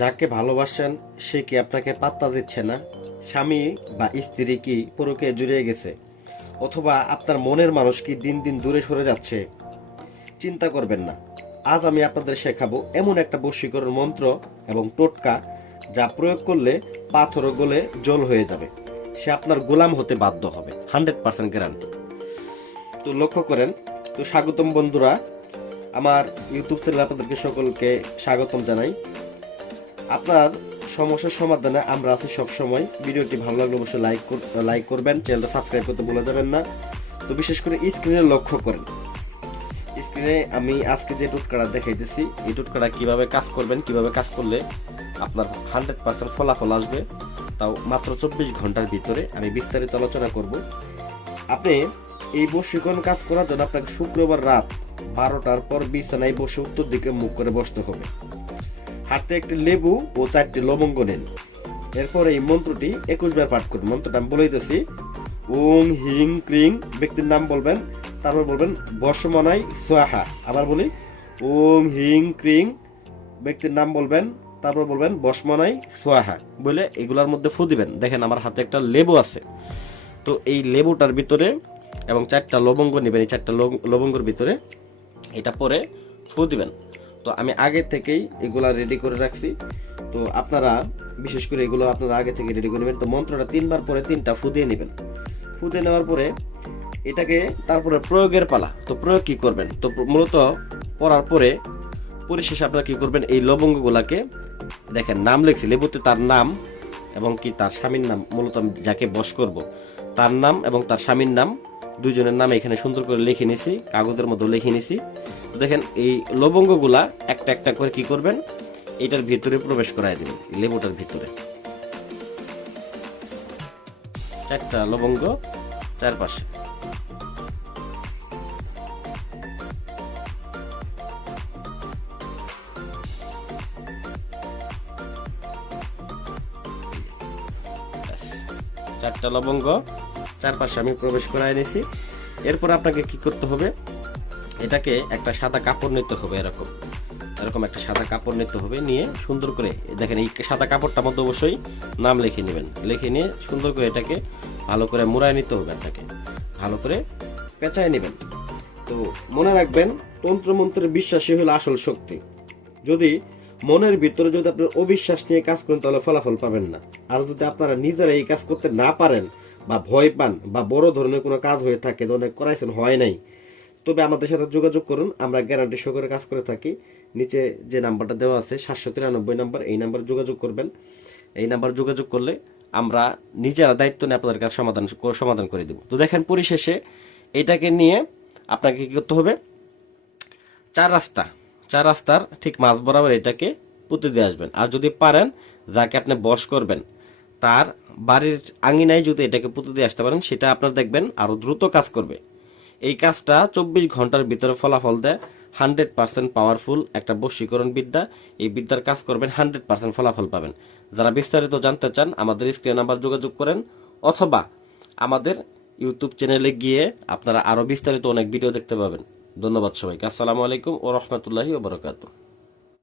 যাকে ভালোবাসেন সে কি আপনাকে পাত্তা দিচ্ছে না? স্বামী বা স্ত্রী কি পরকে জুড়িয়ে গেছে? অথবা আপনার মনের মানুষ কি দিন দিন দূরে সরে যাচ্ছে? চিন্তা করবেন না। আজ আমি আপনাদের শেখাবো এমন একটা বশীকরণ মন্ত্র এবং টোটকা যা প্রয়োগ করলে পাথরও গলে জল হয়ে যাবে। সে আপনার গোলাম হতে বাধ্য হবে, 100% গ্যারান্টি। তো লক্ষ্য করেন। তো স্বাগতম বন্ধুরা, আমার ইউটিউব চ্যানেলে আপনাদেরকে সকলকে স্বাগতম জানাই। আপনার সমস্যার সমাধানে আমরা আছি সবসময়। ভিডিওটি ভালো লাগলে অবশ্যই লাইক করবেন, চ্যানেলটা সাবস্ক্রাইব করতে ভুলে যাবেন না। তো বিশেষ করে স্ক্রিনে লক্ষ্য করেন। স্ক্রিনে আমি আজকে যে টোটকাটা দেখাইতেছি, এই টোটকাটা কিভাবে কাজ করবেন, কিভাবে কাজ করলে আপনার 100% ফলাফল আসবে, তাও মাত্র 24 ঘন্টার ভিতরে আমি বিস্তারিত আলোচনা করব। আপনি এই বশীকরণ কাজ করার জন্য আপনাকে শুক্রবার রাত 12টার পর বিছানায় বসে উত্তর দিকে মুখ করে বসতে হবে। হাতে একটি লেবু ও 4টি লবঙ্গ নেন। এরপর এই মন্ত্রটি 21 বার পাঠ করুন। মন্ত্রটা আমি বলে দিতেছি। ওং হিং ক্রিং, ব্যক্তির নাম বলবেন, তারপর বলবেন বর্ষমনাই সোয়াহা। আবার বলি, ওং হিং ক্রিং, ব্যক্তির নাম বলবেন, তারপর বলবেন বর্ষমনাই সোয়াহা বলে এগুলার মধ্যে ফু দিবেন। দেখেন আমার হাতে একটা লেবু আছে। তো এই লেবুটার ভিতরে এবং 4টা লবঙ্গ নেবেন। এই 4টা লবঙ্গের ভিতরে এটা পরে ফু দিবেন। তো আমি আগে থেকেই এগুলা রেডি করে রাখছি। তো আপনারা বিশেষ করে এগুলো আপনারা আগে থেকে রেডি করে নেবেন। তো মন্ত্রটা 3বার পরে 3টা ফু দিয়ে নেবেন। ফু দিয়ে নেওয়ার পরে এটাকে তারপরে প্রয়োগের পালা। তো প্রয়োগ কি করবেন? তো মূলত পড়ার পরে পরিশেষে আপনারা কি করবেন, এই লবঙ্গগুলাকে দেখেন নাম লিখছি লেবুতে, তার নাম এবং কি তার স্বামীর নাম, মূলত আমি যাকে বশ করব তার নাম এবং তার স্বামীর নাম, দুইজনের নাম এখানে সুন্দর করে লিখে নিছি, কাগজের মধ্যে লিখে নিছি। তো দেখেন এই লবঙ্গগুলা একটা একটা করে কি করবেন, এটার ভিতরে প্রবেশ করায় দিবেন, লেবুটার ভিতরে। 4টা লবঙ্গ চারপাশে। চারটা লবঙ্গ চারপাশে আমি প্রবেশ করায় নিছি। এরপর আপনাকে কি করতে হবে, এটাকে একটা সাদা কাপড় নিতে হবে। এরকম এরকম একটা সাদা কাপড় নিতে হবে। নিয়ে সুন্দর করে দেখেন এই সাদা কাপড়টার মধ্যে অবশ্যই নাম লিখে নেবেন। লিখে নিয়ে সুন্দর করে এটাকে ভালো করে মুড়ায় নিতে হবে, এটাকে ভালো করে পেঁচায় নেবেন। তো মনে রাখবেন, তন্ত্রমন্ত্রের বিশ্বাসী হলো আসল শক্তি। যদি মনের ভিতরে যদি আপনার অবিশ্বাস নিয়ে কাজ করেন তাহলে ফলাফল পাবেন না। আর যদি আপনারা নিজেরা এই কাজ করতে না পারেন বা ভয় পান বা বড় ধরনের কোনো কাজ হয়ে থাকে, অনেক করাইছেন হয় নাই, তবে আমাদের সাথে যোগাযোগ করুন। আমরা গ্যারান্টি সহকারে কাজ করে থাকি। নিচে যে নাম্বারটা দেওয়া আছে 793 নাম্বার, এই নাম্বারে যোগাযোগ করবেন। এই নাম্বার যোগাযোগ করলে আমরা নিজেরা দায়িত্ব নিয়ে আপনাদের কাছে সমাধান করে দেব। তো দেখেন পরিশেষে এটাকে নিয়ে আপনাকে কি করতে হবে, চার রাস্তার ঠিক মাঝ বরাবর এটাকে পুঁতে দিয়ে আসবেন। আর যদি পারেন যাকে আপনি বশ করবেন তার বাড়ির আঙিনায় যদি এটাকে পুঁতে দিয়ে আসতে পারেন, সেটা আপনার দেখবেন আরো দ্রুত কাজ করবে। এই কাজটা 24 ঘন্টার ভিতরে ফলাফল দেয়। 100% পাওয়ারফুল একটা বশীকরণ বিদ্যা। এই বিদ্যার কাজ করবেন, 100% ফলাফল পাবেন। যারা বিস্তারিত জানতে চান আমাদের স্ক্রিনে নাম্বার যোগাযোগ করেন, অথবা আমাদের ইউটিউব চ্যানেলে গিয়ে আপনারা আরো বিস্তারিত অনেক ভিডিও দেখতে পাবেন। ধন্যবাদ সবাইকে। আসসালামু আলাইকুম ও রহমতুল্লাহি ওয়া বারাকাতুহু।